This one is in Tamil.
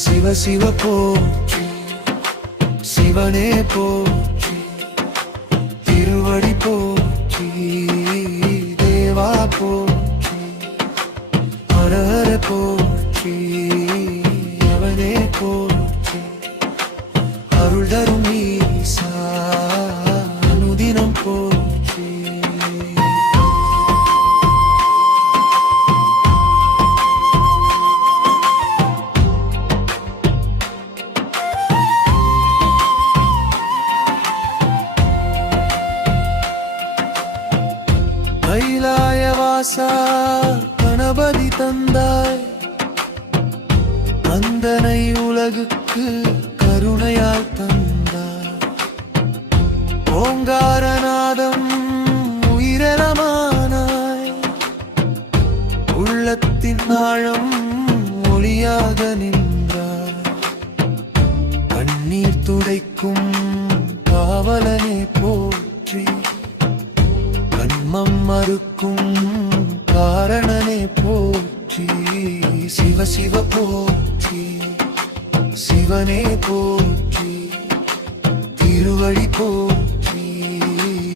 சிவ சிவ போற்றி, சிவனே போற்றி, திருவடி போற்றி, தேவா போற்றி, ஹர ஹர போற்றி, அவனே போற்றி, அருள் தரும் ஈசா அனுதினம் போற்றி. கைலாயவாசா கணபதி தந்தாய், அந்தனை உலகுக்கு கருணையால் தந்தாய். ஓங்காரநாதம் உயிரமானாய், உள்ளத்தின் ஆழம் ஒளியாக நின்றாய். கண்ணீர் துடைக்கும் காவலனே போற்றி, கண்மம் மறுக்கும் காரணனே போற்றி. சிவ சிவ போற்றி, சிவனே போற்றி, திருவடி போற்றி.